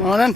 Morning.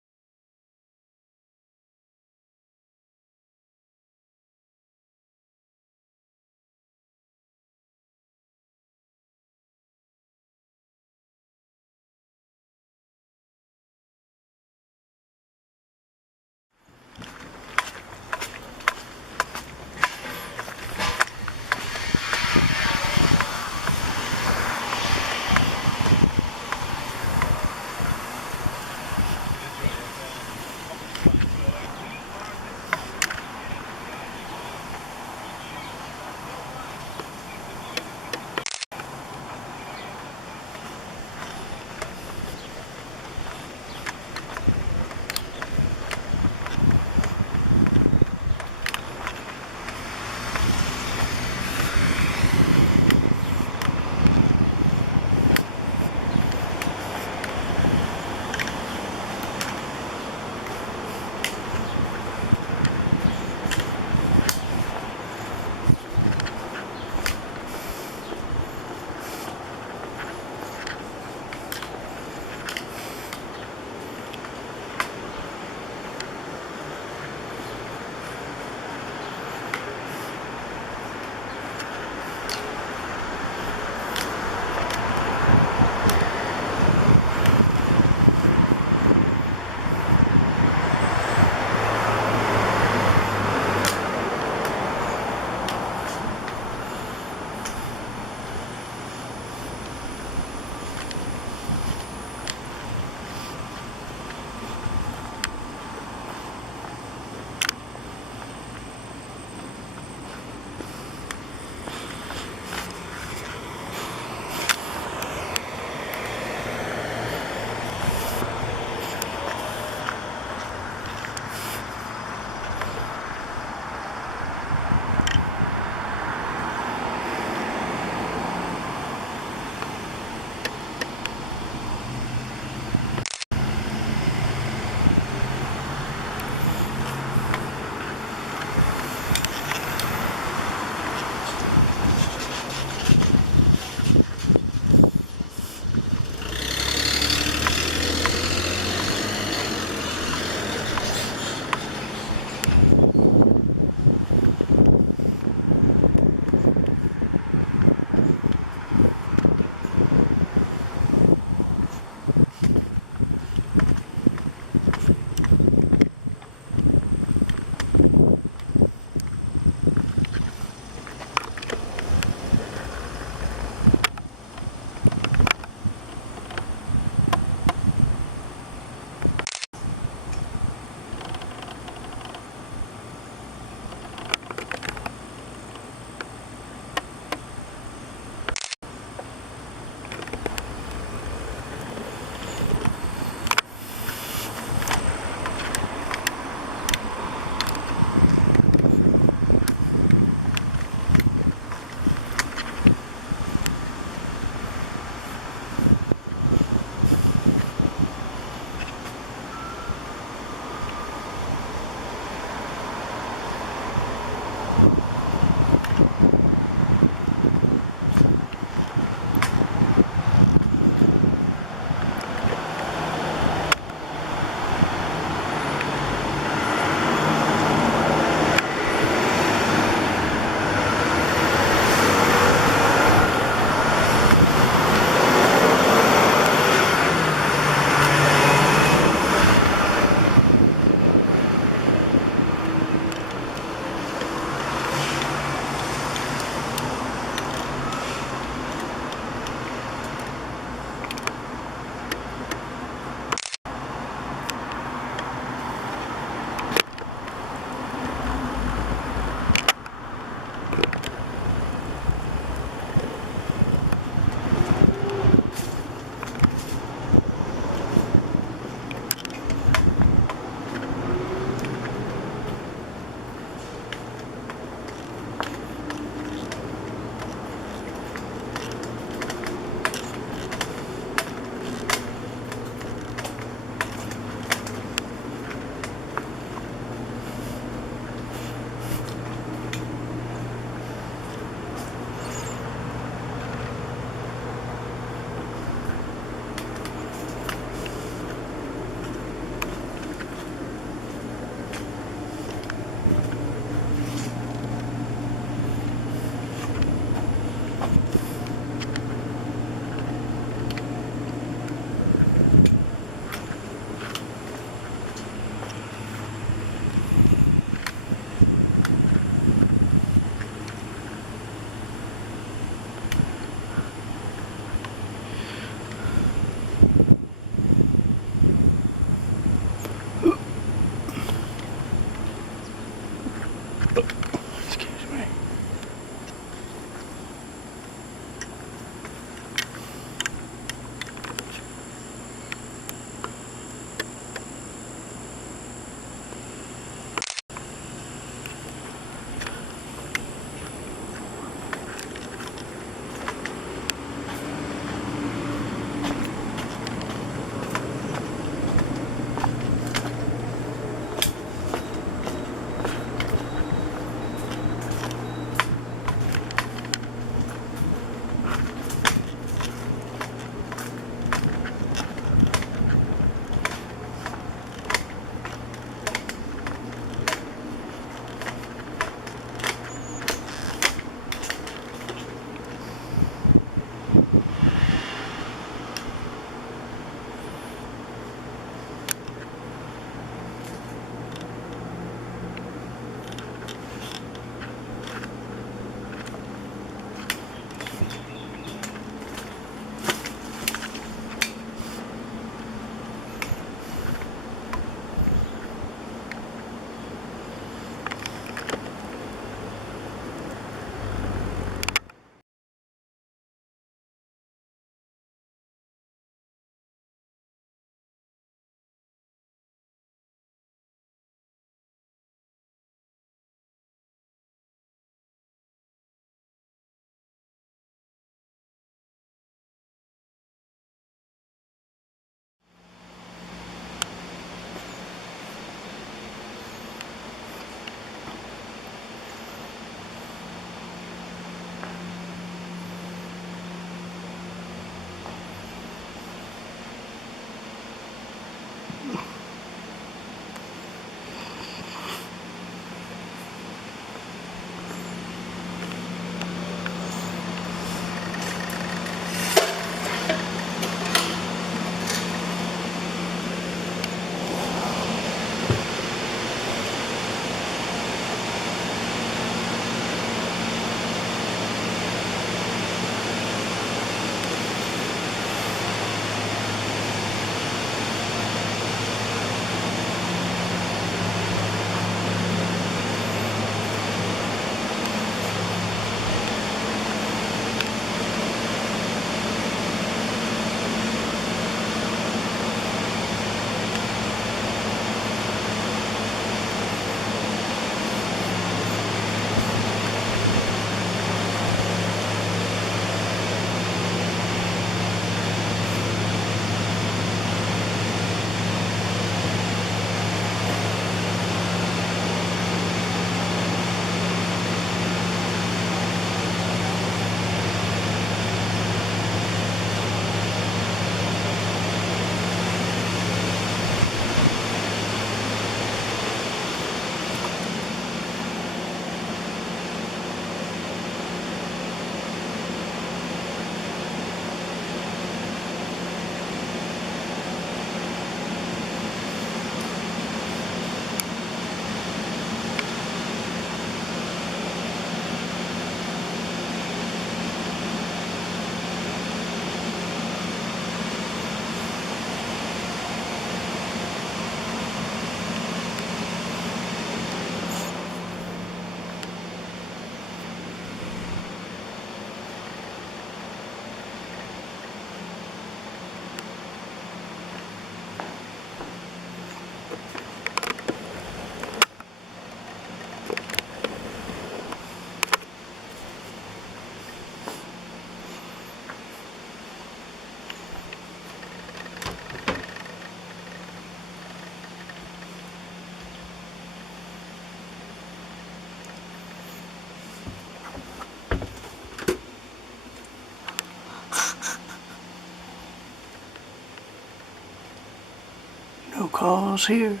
No calls here.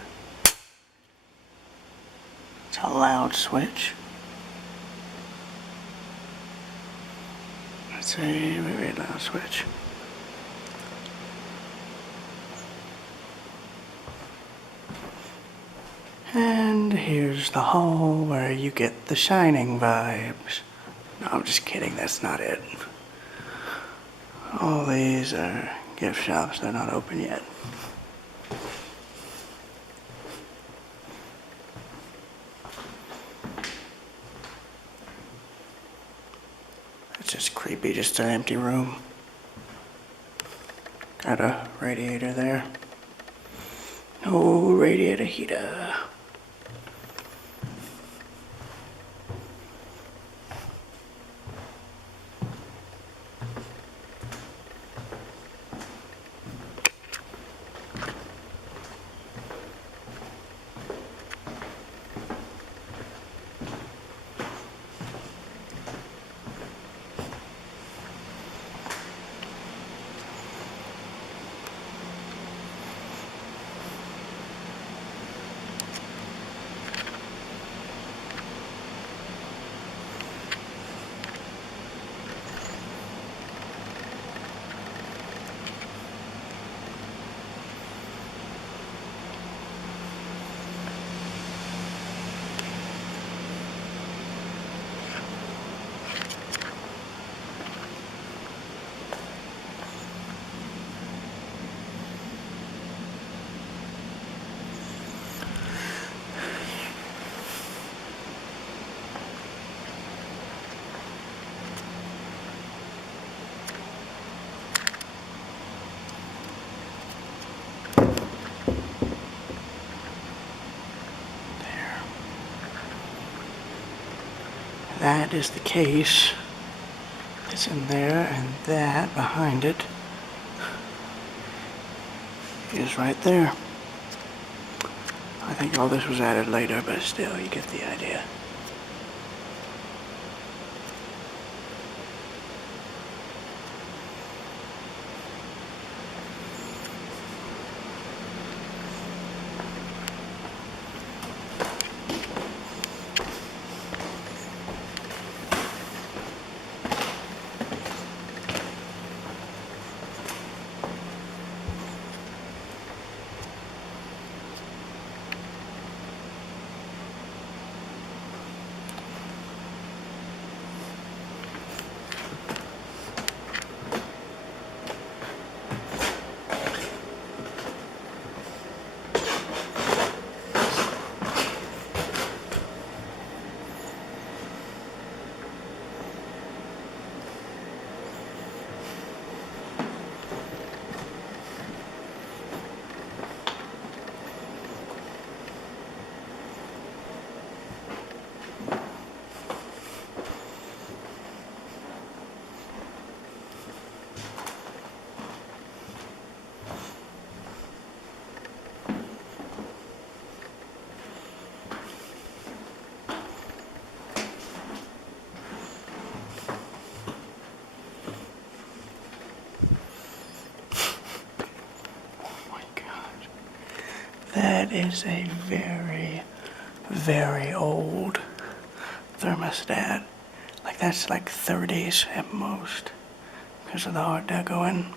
It's a loud switch. It's a very loud switch. And here's the hall where you get the Shining vibes. No, I'm just kidding, that's not it. All these are gift shops, they're not open yet. It's just creepy, just an empty room. Got a radiator there. No radiator heater. That is the case that's in there, and that behind it is right there. I think all this was added later, but still, you get the idea. That is a very, very old thermostat. Like that's like 30s at most because of the art decoing.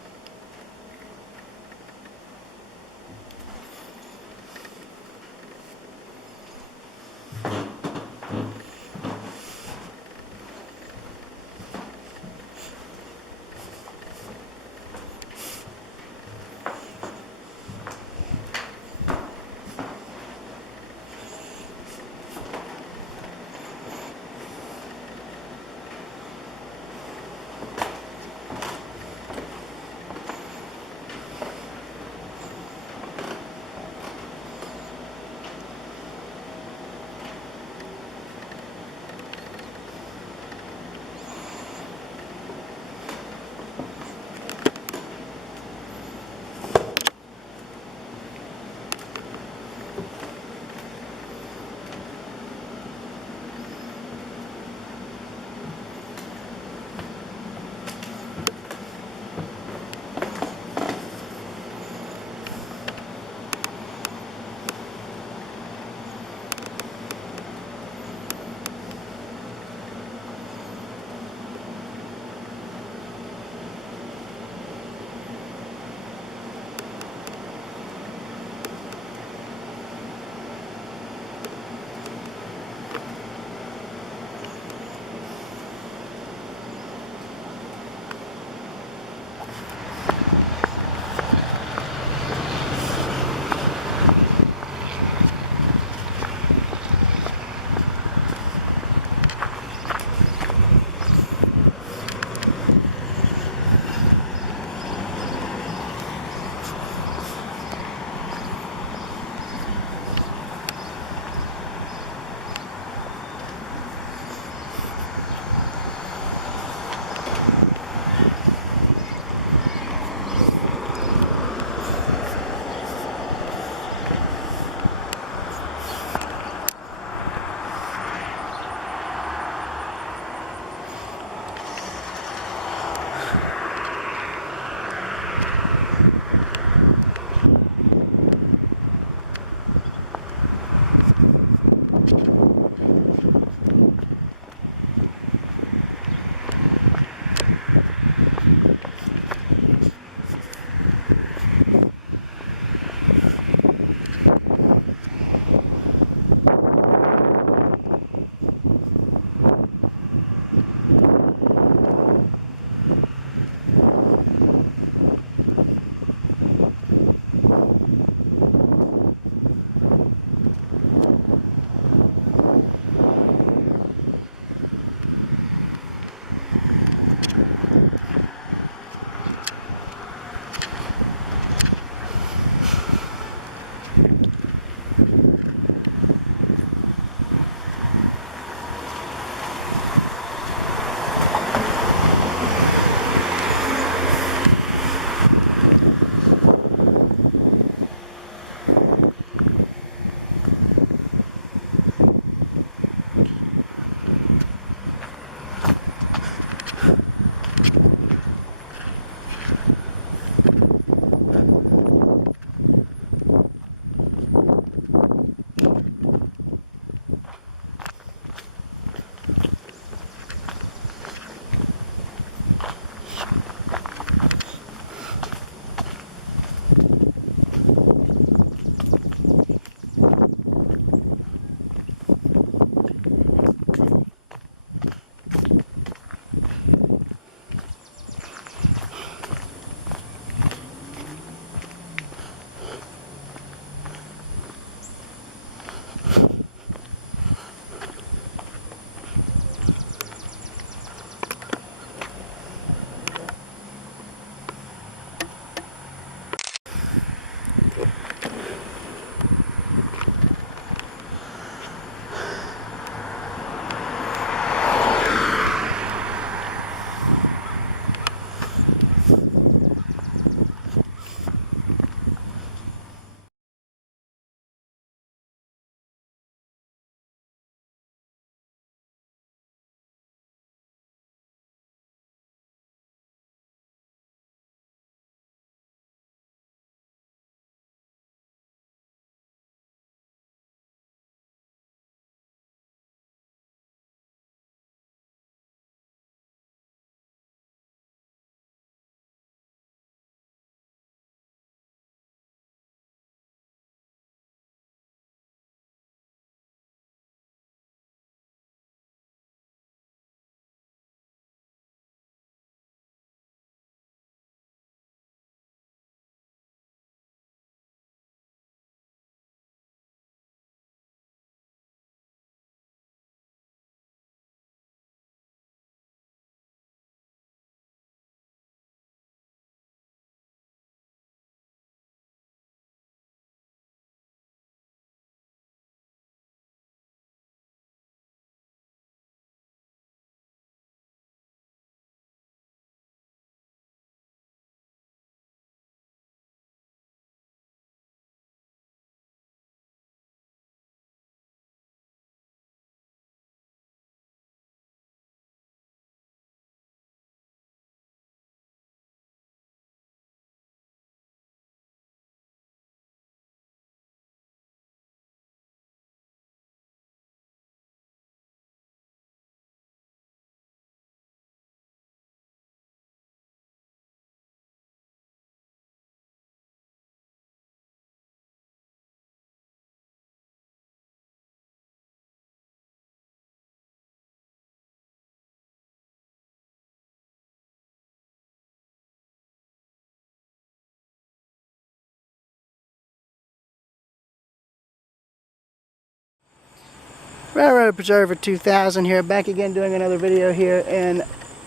Railroad Preserver 2000 here, back again doing another video here in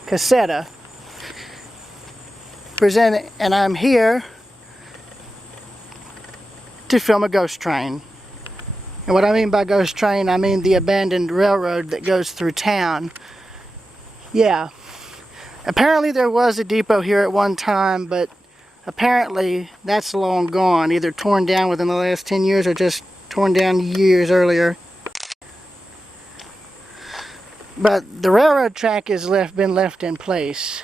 Cusseta. And I'm here to film a ghost train. And what I mean by ghost train, I mean the abandoned railroad that goes through town. Yeah, apparently there was a depot here at one time, but apparently that's long gone, either torn down within the last 10 years or just torn down years earlier. But the railroad track has been left in place.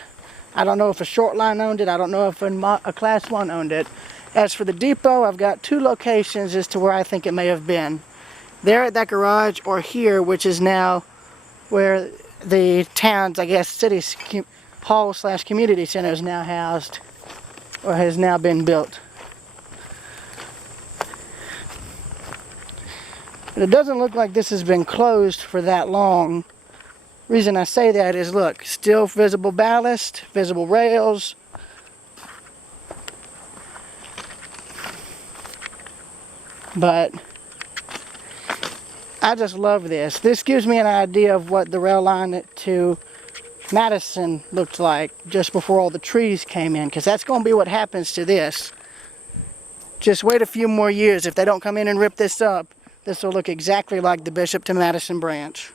I don't know if a short line owned it. I don't know if a class 1 owned it. As for the depot, I've got 2 locations as to where I think it may have been. There at that garage, or here, which is now where the town's, I guess, city hall / community center is now housed, or has now been built. But it doesn't look like this has been closed for that long. Reason I say that is, look, still visible ballast, visible rails. But I just love this. This gives me an idea of what the rail line to Madison looked like just before all the trees came in, because that's going to be what happens to this. Just wait a few more years. If they don't come in and rip this up, this will look exactly like the Bishop to Madison branch.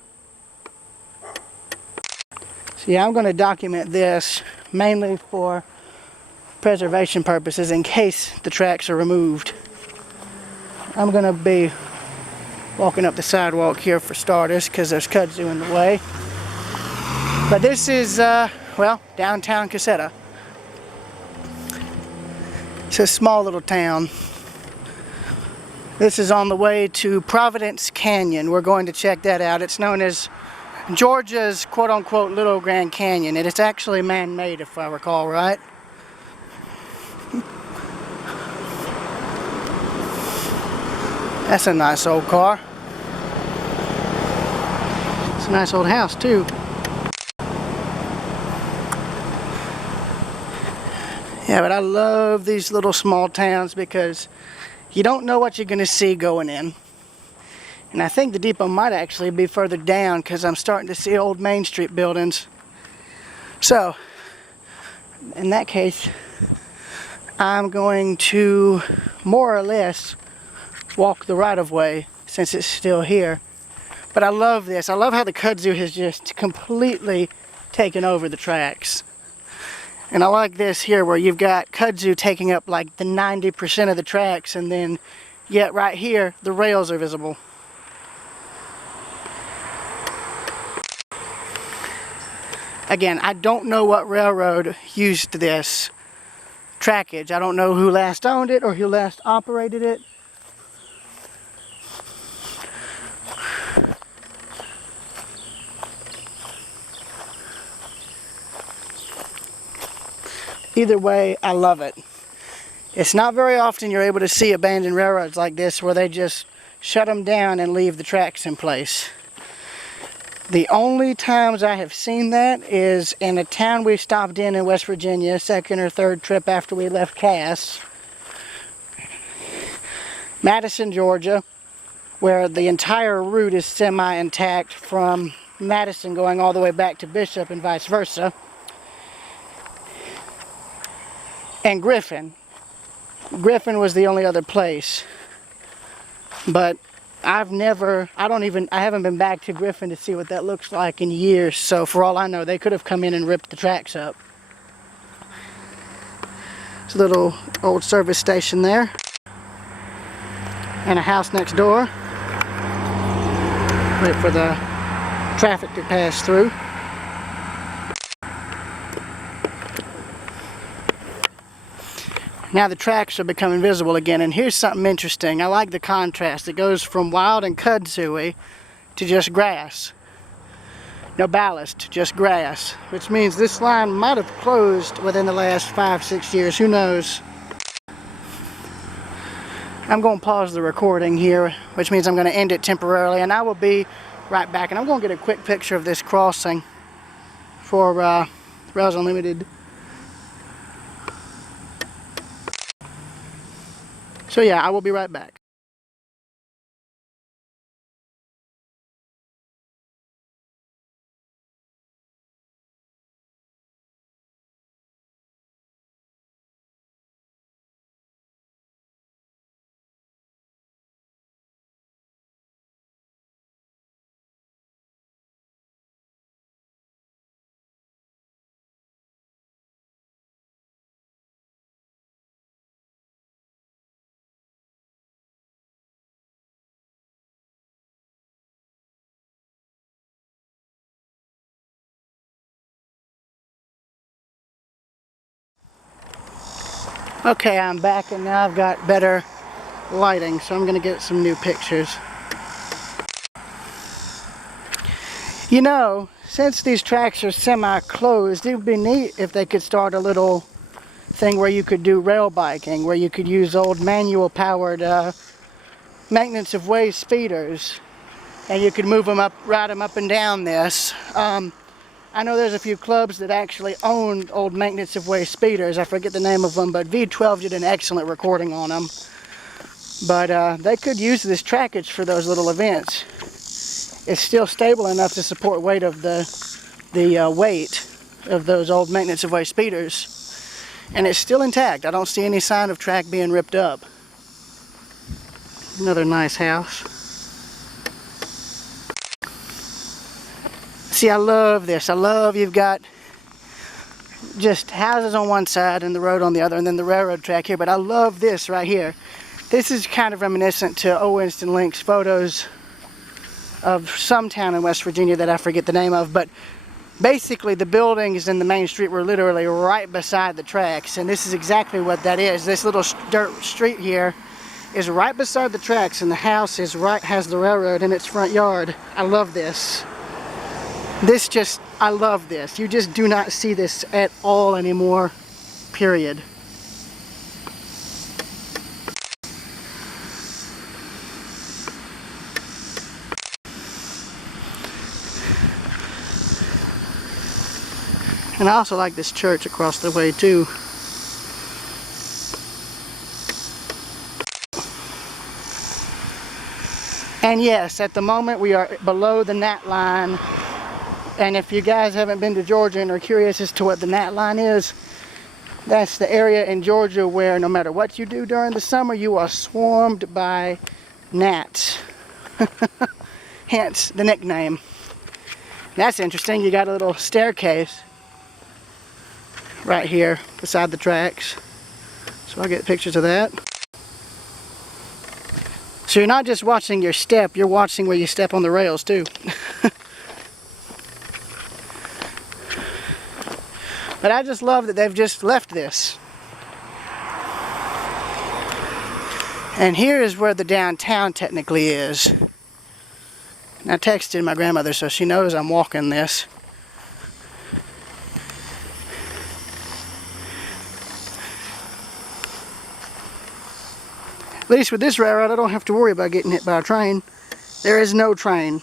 So yeah, I'm going to document this mainly for preservation purposes in case the tracks are removed. I'm going to be walking up the sidewalk here for starters because there's kudzu in the way. But this is, well, downtown Cusseta. It's a small little town. This is on the way to Providence Canyon. We're going to check that out. It's known as Georgia's quote-unquote Little Grand Canyon, and it's actually man-made, if I recall right. That's a nice old car. It's a nice old house too. Yeah, but I love these little small towns because you don't know what you're going to see going in. And I think the depot might actually be further down because I'm starting to see old Main Street buildings. So, in that case, I'm going to more or less walk the right-of-way since it's still here. But I love this. I love how the kudzu has just completely taken over the tracks. And I like this here where you've got kudzu taking up like the 90% of the tracks, and then yet right here the rails are visible. Again, I don't know what railroad used this trackage. I don't know who last owned it or who last operated it. Either way, I love it. It's not very often you're able to see abandoned railroads like this where they just shut them down and leave the tracks in place. The only times I have seen that is in a town we stopped in West Virginia, second or third trip after we left Cass. Madison, Georgia, where the entire route is semi-intact from Madison going all the way back to Bishop and vice versa. And Griffin. Griffin was the only other place. But I haven't been back to Griffin to see what that looks like in years. So for all I know, they could have come in and ripped the tracks up. It's a little old service station there. And a house next door. Wait for the traffic to pass through. Now the tracks are becoming visible again, and here's something interesting. I like the contrast. It goes from wild and kudzu to just grass. No ballast, just grass, which means this line might have closed within the last 5-6 years. Who knows? I'm going to pause the recording here, which means I'm going to end it temporarily, and I will be right back. And I'm going to get a quick picture of this crossing for Rails Unlimited. So yeah, I will be right back. Okay, I'm back and now I've got better lighting, so I'm going to get some new pictures. You know, since these tracks are semi-closed, it would be neat if they could start a little thing where you could do rail biking, where you could use old manual-powered maintenance of way speeders, and you could move them up, ride them up and down this. I know there's a few clubs that actually own old maintenance of way speeders. I forget the name of them, but V12 did an excellent recording on them. But they could use this trackage for those little events. It's still stable enough to support weight of the weight of those old maintenance of way speeders, and it's still intact. I don't see any sign of track being ripped up. Another nice house. See, I love this. I love you've got just houses on one side and the road on the other, and then the railroad track here. But I love this right here. This is kind of reminiscent to O. Winston Link's photos of some town in West Virginia that I forget the name of, but basically the buildings and the main street were literally right beside the tracks, and this is exactly what that is. This little dirt street here is right beside the tracks, and the house is has the railroad in its front yard. I love this. I love this. You just do not see this at all anymore, period. And I also like this church across the way too. And yes, at the moment we are below the gnat line. And if you guys haven't been to Georgia and are curious as to what the gnat line is, that's the area in Georgia where no matter what you do during the summer, you are swarmed by gnats. Hence the nickname. That's interesting. You got a little staircase right here beside the tracks. So I'll get pictures of that. So you're not just watching your step, you're watching where you step on the rails too. But I just love that they've just left this. And here is where the downtown technically is. And I texted my grandmother so she knows I'm walking this. At least with this railroad, I don't have to worry about getting hit by a train. There is no train.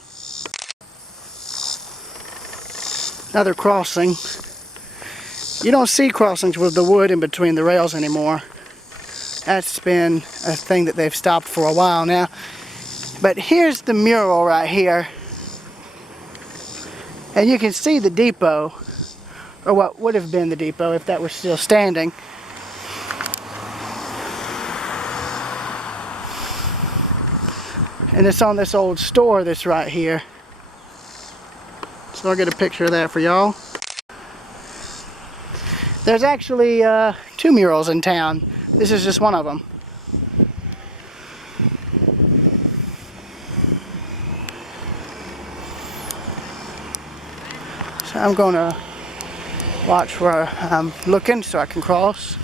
Another crossing. You don't see crossings with the wood in between the rails anymore. That's been a thing that they've stopped for a while now. But here's the mural right here. And you can see the depot, or what would have been the depot if that was still standing. And it's on this old store that's right here. So I'll get a picture of that for y'all. There's actually 2 murals in town. This is just one of them. So I'm going to watch where I'm looking so I can cross.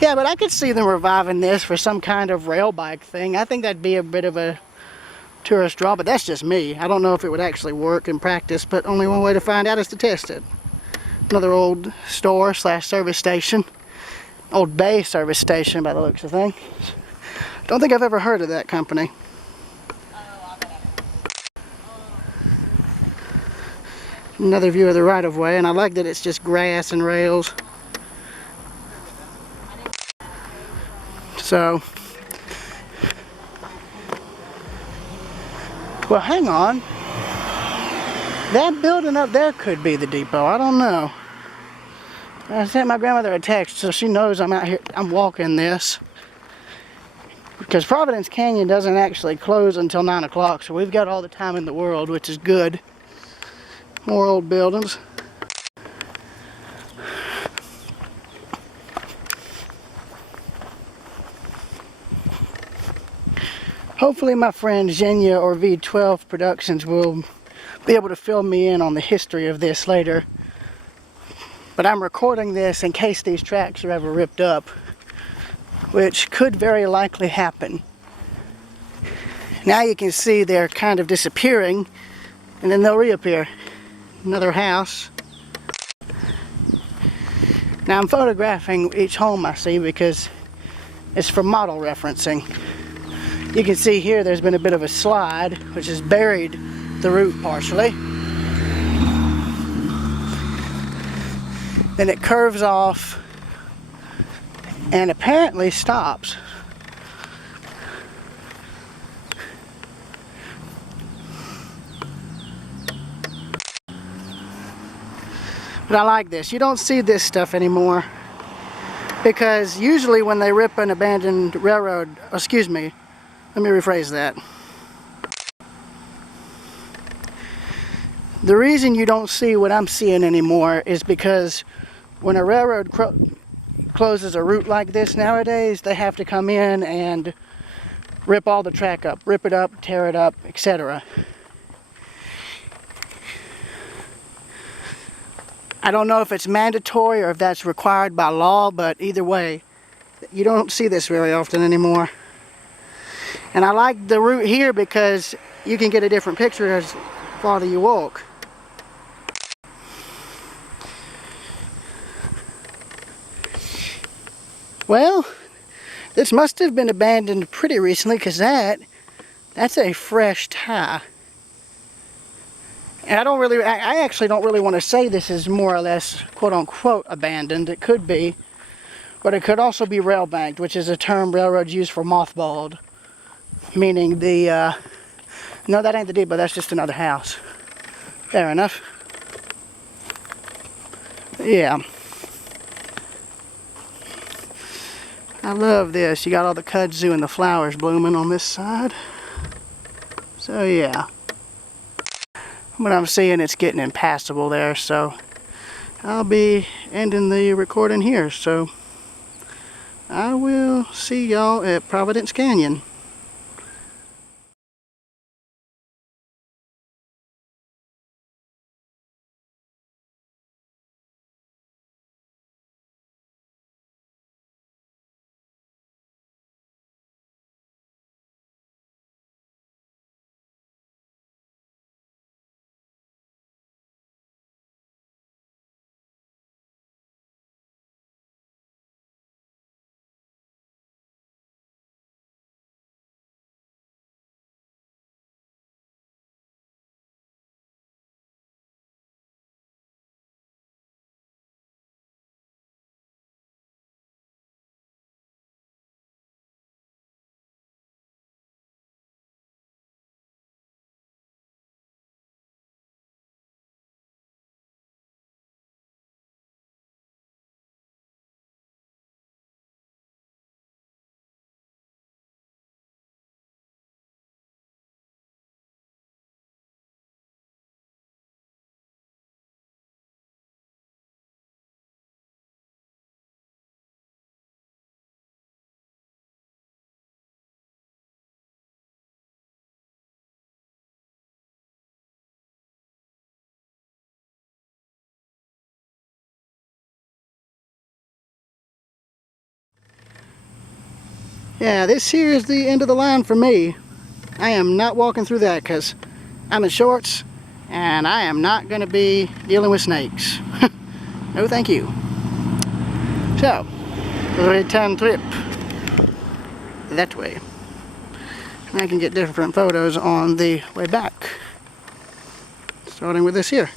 Yeah, but I could see them reviving this for some kind of rail bike thing. I think that'd be a bit of a tourist draw, but that's just me. I don't know if it would actually work in practice, but only one way to find out is to test it. Another old store slash service station. Old Bay service station by the looks of things. Don't think I've ever heard of that company. Another view of the right-of-way, and I like that it's just grass and rails. So, well, hang on. That building up there could be the depot. I don't know. I sent my grandmother a text so she knows I'm out here. I'm walking this. Because Providence Canyon doesn't actually close until 9 o'clock, so we've got all the time in the world, which is good. More old buildings. Hopefully my friend Xenia or V12 Productions will be able to fill me in on the history of this later. But I'm recording this in case these tracks are ever ripped up, which could very likely happen. Now you can see they're kind of disappearing, and then they'll reappear. Another house. Now I'm photographing each home I see because it's for model referencing. You can see here there's been a bit of a slide, which has buried the root partially. Then it curves off and apparently stops. But I like this. You don't see this stuff anymore because usually when they rip an abandoned railroad, excuse me, let me rephrase that. The reason you don't see what I'm seeing anymore is because when a railroad closes a route like this nowadays, they have to come in and rip all the track up, rip it up, tear it up, etc. I don't know if it's mandatory or if that's required by law, but either way, you don't see this very often anymore. And I like the route here because you can get a different picture as farther you walk. Well, this must have been abandoned pretty recently because that's a fresh tie. And I actually don't really want to say this is more or less quote-unquote abandoned. It could be, but it could also be rail banked, which is a term railroads use for mothballed, meaning the, no, that ain't the depot, that's just another house. Fair enough. Yeah. I love this. You got all the kudzu and the flowers blooming on this side. So yeah. But I'm seeing it's getting impassable there, so I'll be ending the recording here. So I will see y'all at Providence Canyon. Yeah, this here is the end of the line for me. I am not walking through that because I'm in shorts and I am not going to be dealing with snakes. No thank you. So, return trip that way. And I can get different photos on the way back. Starting with this here.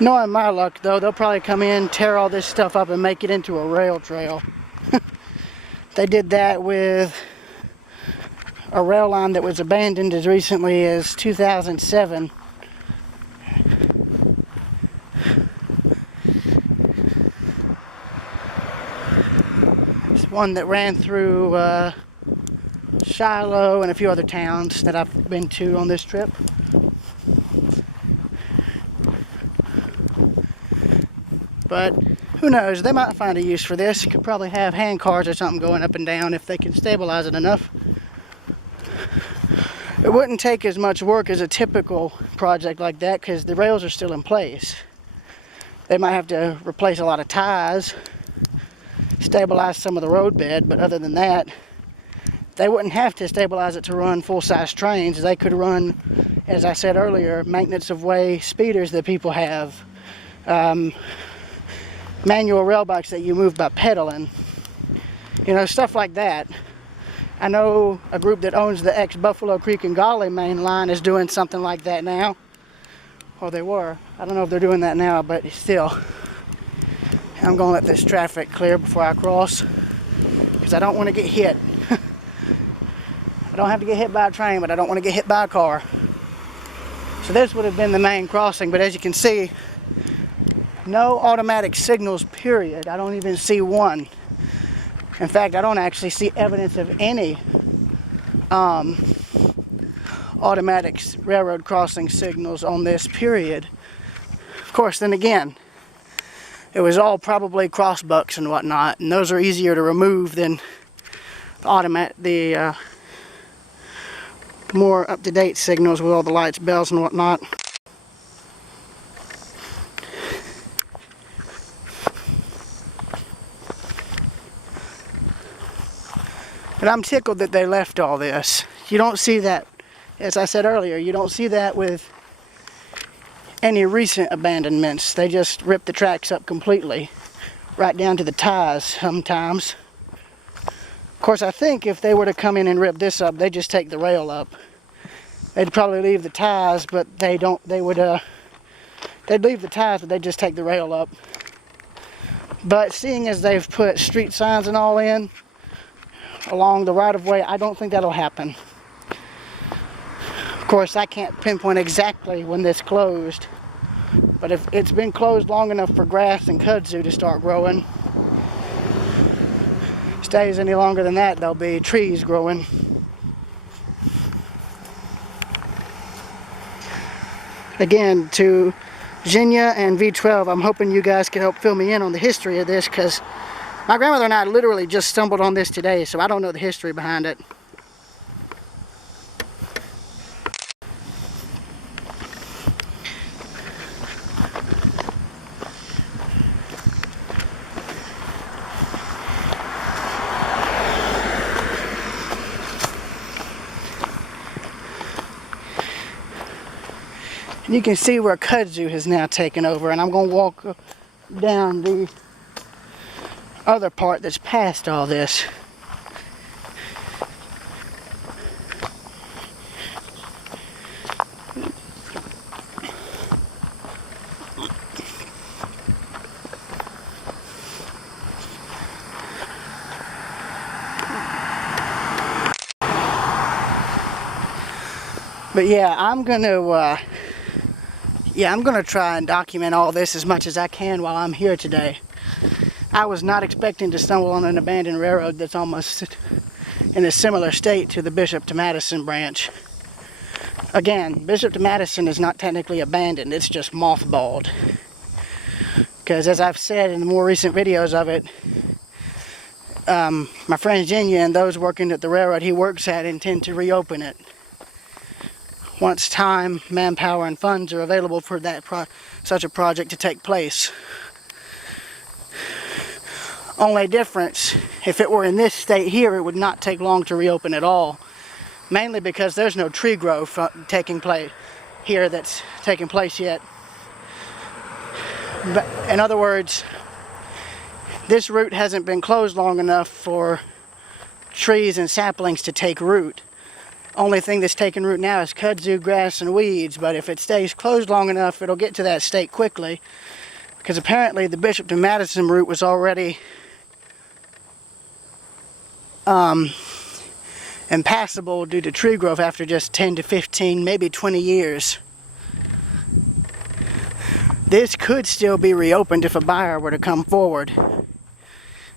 Knowing my luck though, they'll probably come in, tear all this stuff up and make it into a rail trail. They did that with a rail line that was abandoned as recently as 2007. It's one that ran through Shiloh and a few other towns that I've been to on this trip. But who knows, they might find a use for this. You could probably have hand cars or something going up and down if they can stabilize it enough. It wouldn't take as much work as a typical project like that because the rails are still in place. They might have to replace a lot of ties, stabilize some of the road bed, but other than that, they wouldn't have to stabilize it to run full-size trains. They could run, as I said earlier, maintenance of way speeders that people have, manual rail bikes that you move by pedaling, you know, stuff like that. I know a group that owns the ex-Buffalo Creek and Golly main line is doing something like that now. Or they were. I don't know if they're doing that now, but still. I'm going to let this traffic clear before I cross because I don't want to get hit. I don't have to get hit by a train, but I don't want to get hit by a car. So this would have been the main crossing, but as you can see, no automatic signals, period. I don't even see one. In fact, I don't actually see evidence of any automatic railroad crossing signals on this, period. Of course, then again, it was all probably crossbucks and whatnot, and those are easier to remove than the more up-to-date signals with all the lights, bells, and whatnot. But I'm tickled that they left all this. You don't see that, as I said earlier, you don't see that with any recent abandonments. They just rip the tracks up completely, right down to the ties sometimes. Of course, I think if they were to come in and rip this up, they'd just take the rail up. They'd probably leave the ties, but they don't, they'd leave the ties, but they'd just take the rail up. But seeing as they've put street signs and all in, along the right-of-way, I don't think that'll happen. Of course, I can't pinpoint exactly when this closed, but if it's been closed long enough for grass and kudzu to start growing, stays any longer than that, there'll be trees growing. Again, to Genya and V12, I'm hoping you guys can help fill me in on the history of this, because my grandmother and I literally just stumbled on this today, so I don't know the history behind it. And you can see where kudzu has now taken over, and I'm going to walk down the other part that's past all this. But yeah, I'm gonna try and document all this as much as I can while I'm here today. I was not expecting to stumble on an abandoned railroad that's almost in a similar state to the Bishop to Madison branch. Again, Bishop to Madison is not technically abandoned, it's just mothballed. Because as I've said in the more recent videos of it, my friend Genya and those working at the railroad he works at intend to reopen it once time, manpower, and funds are available for such a project to take place. Only difference, if it were in this state here, it would not take long to reopen at all. Mainly because there's no tree growth taking place here that's taking place yet. But in other words, this route hasn't been closed long enough for trees and saplings to take root. Only thing that's taking root now is kudzu, grass, and weeds, but if it stays closed long enough, it'll get to that state quickly. Because apparently the Bishop to Madison route was already impassable due to tree growth after just 10 to 15, maybe 20 years. This could still be reopened if a buyer were to come forward.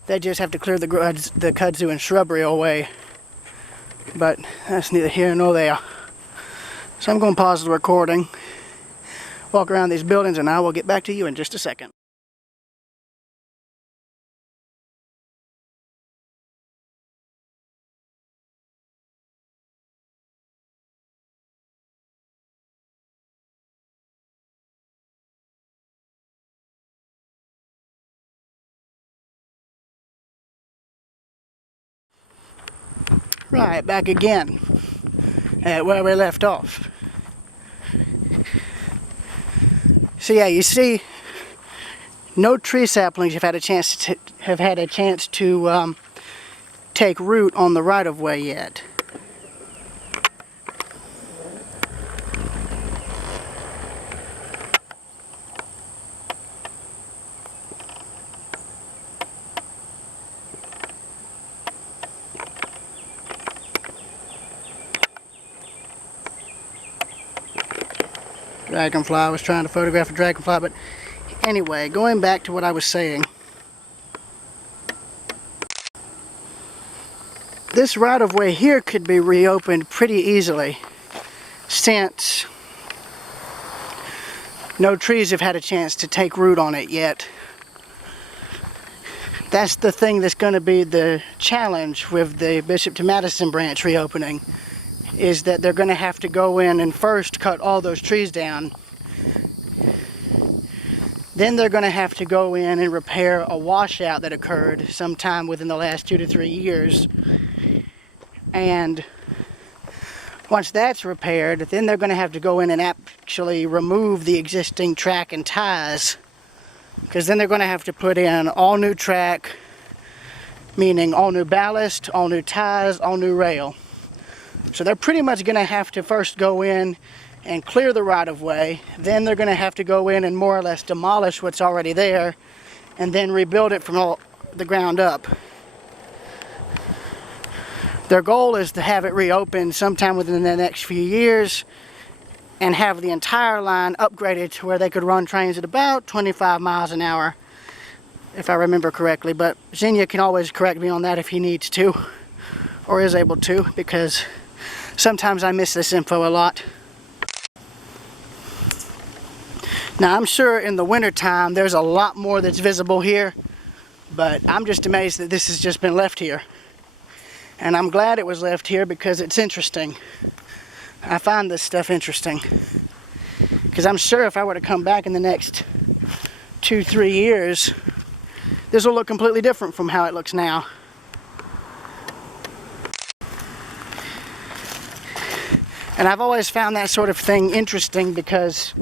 They just have to clear the kudzu and shrubbery away. But that's neither here nor there. So I'm going to pause the recording, walk around these buildings, and I will get back to you in just a second. Right, back again at where we left off. So yeah, you see, no tree saplings have had a chance to take root on the right-of-way yet. Dragonfly, I was trying to photograph a dragonfly, but anyway, going back to what I was saying. This right-of-way here could be reopened pretty easily, since no trees have had a chance to take root on it yet. That's the thing that's going to be the challenge with the Bishop to Madison branch reopening, is that they're going to have to go in and first cut all those trees down. Then they're going to have to go in and repair a washout that occurred sometime within the last 2 to 3 years. And once that's repaired, then they're going to have to go in and actually remove the existing track and ties. Because then they're going to have to put in all new track, meaning all new ballast, all new ties, all new rail. So they're pretty much going to have to first go in and clear the right-of-way. Then they're going to have to go in and more or less demolish what's already there, and then rebuild it from the ground up. Their goal is to have it reopened sometime within the next few years and have the entire line upgraded to where they could run trains at about 25 miles an hour, if I remember correctly. But Xenia can always correct me on that if he needs to, or is able to, because sometimes I miss this info a lot. Now, I'm sure in the wintertime there's a lot more that's visible here, but I'm just amazed that this has just been left here. And I'm glad it was left here because it's interesting. I find this stuff interesting. Because I'm sure if I were to come back in the next 2-3 years, this will look completely different from how it looks now. And I've always found that sort of thing interesting because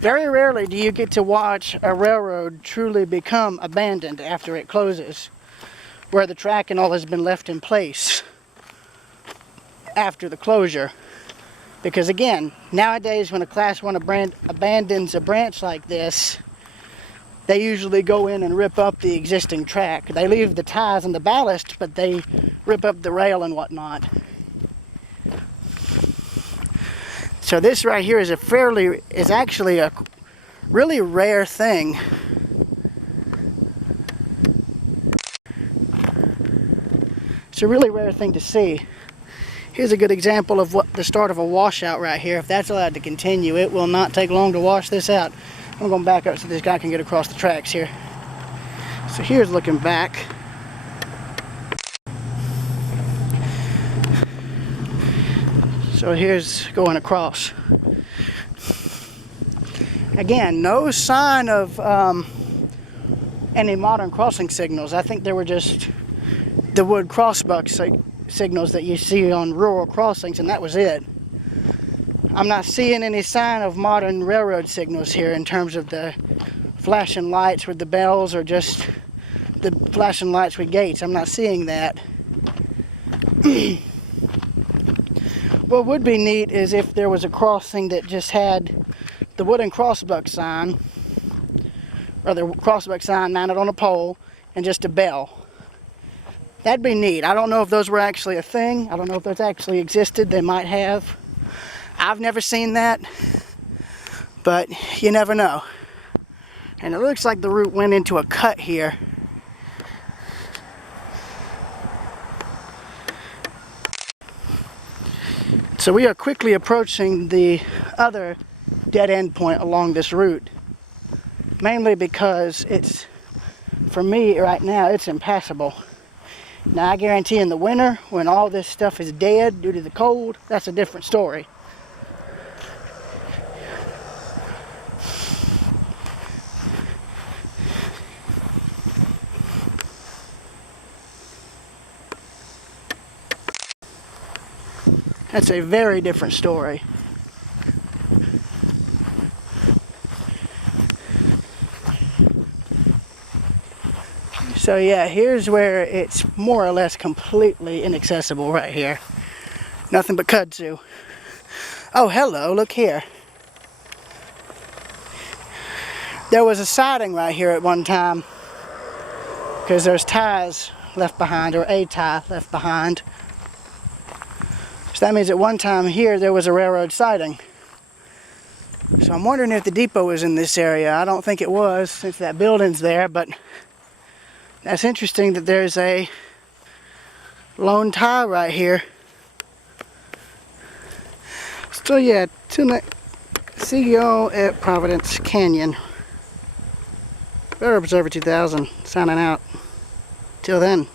very rarely do you get to watch a railroad truly become abandoned after it closes, where the track and all has been left in place after the closure. Because again, nowadays when a Class 1 abandons a branch like this, they usually go in and rip up the existing track. They leave the ties and the ballast, but they rip up the rail and whatnot. So this right here is actually a really rare thing. It's a really rare thing to see. Here's a good example of what the start of a washout right here. If that's allowed to continue, it will not take long to wash this out. I'm going to back up so this guy can get across the tracks here. So here's looking back. So here's going across. Again, no sign of any modern crossing signals. I think they were just the wood crossbuck signals that you see on rural crossings, and that was it. I'm not seeing any sign of modern railroad signals here in terms of the flashing lights with the bells or just the flashing lights with gates. I'm not seeing that. What would be neat is if there was a crossing that just had the wooden crossbuck sign, or the crossbuck sign mounted on a pole, and just a bell. That'd be neat. I don't know if those were actually a thing. I don't know if those actually existed. They might have. I've never seen that, but you never know. And it looks like the root went into a cut here. So we are quickly approaching the other dead end point along this route. Mainly because it's, for me right now, it's impassable. Now I guarantee in the winter, when all this stuff is dead due to the cold, that's a different story. That's a very different story. So yeah, here's where it's more or less completely inaccessible right here. Nothing but kudzu. Oh, hello, look here. There was a siding right here at one time because there's ties left behind, or a tie left behind. So that means at one time here there was a railroad siding. So I'm wondering if the depot was in this area. I don't think it was since that building's there, but that's interesting that there's a lone tie right here. So yeah, see y'all at Providence Canyon. Weather Observer 2000 signing out. Till then.